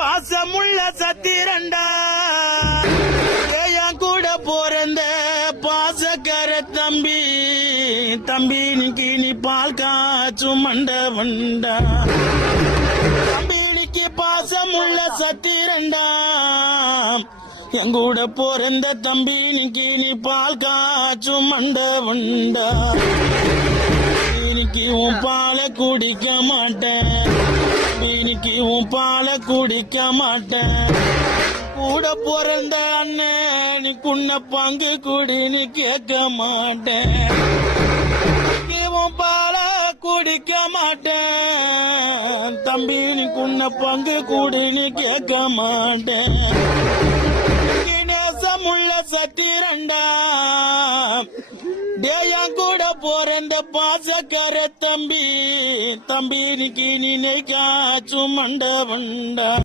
பாசமுள்ள சத்திரண்டா என் கூட போறந்த பாசக்கார தம்பி தம்பி நீ பால் காச்சும் மண்டவண்டா தம்பி பாசமுள்ள சத்திரண்டா என் கூட போறந்த தம்பி நீ பால் காச்சும் மண்டவண்டா இன்னைக்கு உன் பாலை குடிக்க மாட்டேன் இன்னைக்கு உன் பாலை குடிக்க மாட்டேன் கூட பிறந்த அண்ணன் நீ குன்ன பங்கு குடின்னு கேட்க மாட்டேன் உன் பாலை குடிக்க மாட்டேன் தம்பி நீ குன்ன பங்கு குடின்னு கேட்க மாட்டேன் நேசமுள்ள சத்திரண்டா என் கூட போறந்த பாசக்கார தம்பி தம்பி நீ காச்சும் மண்டவண்டா